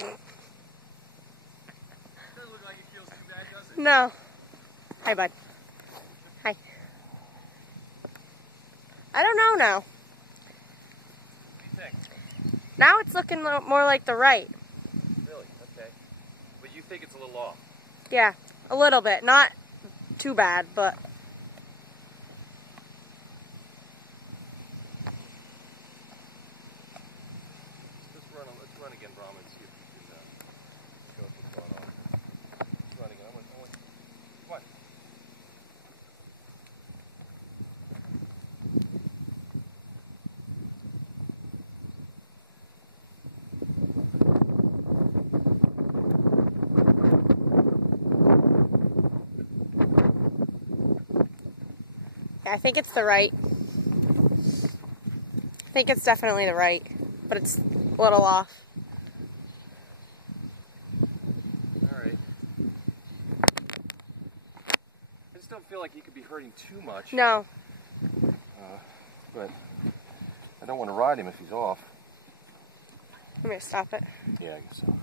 Doesn't look like it feels too bad, does it? No. Hi, bud. Hi. I don't know now. What do you think? Now it's looking more like the right. Really? Okay. But you think it's a little off? Yeah, a little bit. Not too bad, but... Let's run again, Brahma, and see if we can show us what's going on. Let's run again. Come on. Yeah, I think it's the right. I think it's definitely the right, but it's a little off. Alright. I just don't feel like you could be hurting too much. No. But I don't want to ride him if he's off. I'm going to stop it. Yeah, I guess so.